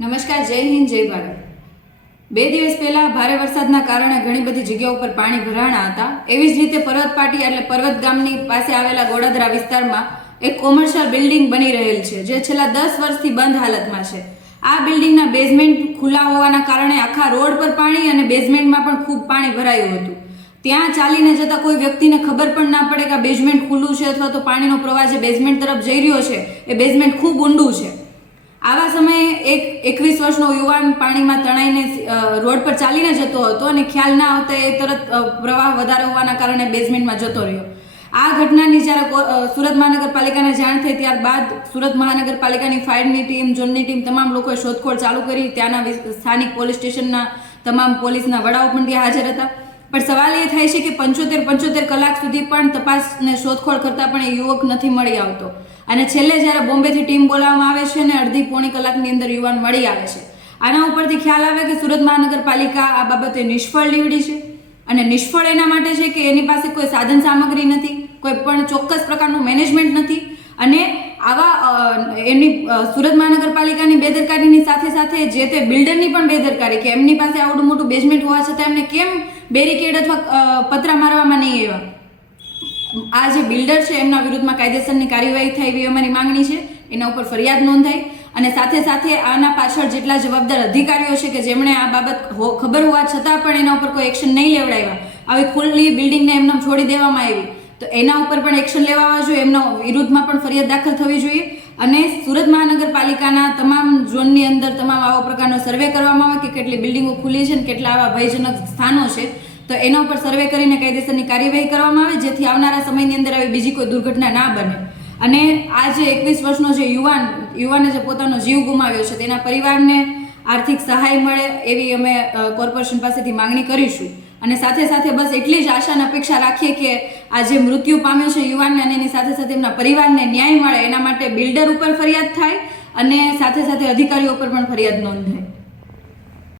નમસ્કાર, જય હિન્દ, જય ભારત. 2 દિવસ પહેલા ભારે વરસાદના કારણે ઘણી બધી જગ્યાઓ પર પાણી ભરાણા હતા. એવી જ રીતે પર્વત પાટી એટલે પર્વત ગામની પાસે આવેલા ગોડાદરા વિસ્તારમાં એક કોમર્શિયલ બિલ્ડિંગ બની રહેલ છે, જે છેલ્લા 10 વર્ષથી બંધ હાલતમાં છે. આ બિલ્ડિંગના બેઝમેન્ટ ખુલ્લા હોવાના કારણે આખા રોડ પર પાણી અને બેઝમેન્ટમાં પણ ખૂબ પાણી ભરાયું હતું. ત્યાં ચાલીને જતા કોઈ વ્યક્તિને ખબર પણ ના પડે કે આ બેઝમેન્ટ ખુલ્લું છે અથવા તો પાણીનો પ્રવાહ જે બેઝમેન્ટ તરફ જઈ રહ્યો છે એ બેઝમેન્ટ ખૂબ ઊંડું છે. આવા સમયે એક 21 વર્ષનો યુવાન પાણીમાં તણાઈને રોડ પર ચાલીને જતો હતો અને ખ્યાલ ના આવતા એ તરત પ્રવાહ વધારે હોવાના કારણે બેઝમેન્ટમાં જતો રહ્યો. આ ઘટનાની જ્યારે સુરત મહાનગરપાલિકાને જાણ થઈ ત્યારબાદ સુરત મહાનગરપાલિકાની ફાયરની ટીમ, ઝોનની ટીમ, તમામ લોકોએ શોધખોળ ચાલુ કરી. ત્યાંના સ્થાનિક પોલીસ સ્ટેશનના તમામ પોલીસના વડાઓ પણ ત્યાં હાજર હતા. પણ સવાલ એ થાય છે કે 75 કલાક સુધી પણ તપાસને શોધખોળ કરતા પણ એ યુવક નથી મળી આવતો. અને છેલ્લે જ્યારે બોમ્બેથી ટીમ બોલાવવામાં આવે છે અને અડધી પોણી કલાકની અંદર યુવાન મળી આવે છે. આના ઉપરથી ખ્યાલ આવે કે સુરત મહાનગરપાલિકા આ બાબતે નિષ્ફળ નીવડી છે. અને નિષ્ફળ એના માટે છે કે એની પાસે કોઈ સાધન સામગ્રી નથી, કોઈ પણ ચોક્કસ પ્રકારનું મેનેજમેન્ટ નથી. અને આવા એની સુરત મહાનગરપાલિકાની બેદરકારીની સાથે સાથે જે તે બિલ્ડરની પણ બેદરકારી કે એમની પાસે આવડું મોટું બેઝમેન્ટ હોવા છતાં એમને કેમ બેરિકેડ અથવા પતરા મારવામાં નહીં આવ્યા. આ જે બિલ્ડર છે એમના વિરુદ્ધમાં કાયદેસરની કાર્યવાહી થાય એવી અમારી માંગણી છે. એના ઉપર ફરિયાદ નોંધાય અને સાથે સાથે આના પાછળ જેટલા જવાબદાર અધિકારીઓ છે કે જેમણે આ બાબત ખબર હોવા છતાં પણ એના ઉપર કોઈ એક્શન નહીં લેવડાવ્યા, આવી ખુલ્લી બિલ્ડિંગને એમને છોડી દેવામાં આવી, તો એના ઉપર પણ એક્શન લેવા જોઈએ. એમના વિરુદ્ધમાં પણ ફરિયાદ દાખલ થવી જોઈએ. અને સુરત મહાનગરપાલિકાના તમામ ઝોનની અંદર તમામ આવા પ્રકારનો સર્વે કરવામાં આવે કે કેટલી બિલ્ડિંગો ખુલ્લી છે અને કેટલા આવા ભયજનક સ્થાનો છે, તો એના ઉપર સર્વે કરીને કાયદેસરની કાર્યવાહી કરવામાં આવે, જેથી આવનારા સમયની અંદર આવી બીજી કોઈ દુર્ઘટના ના બને. અને આ જે 21 વર્ષનો જે યુવાને જે પોતાનો જીવ ગુમાવ્યો છે તેના પરિવારને આર્થિક સહાય મળે એવી અમે કોર્પોરેશન પાસેથી માંગણી કરીશું. અને સાથે સાથે બસ એટલી જ આશા અને અપેક્ષા રાખીએ કે આ જે મૃત્યુ પામ્યો છે યુવાનને અને એની સાથે સાથે એમના પરિવારને ન્યાય મળે, એના માટે બિલ્ડર ઉપર ફરિયાદ થાય અને સાથે સાથે અધિકારીઓ ઉપર પણ ફરિયાદ નોંધાય.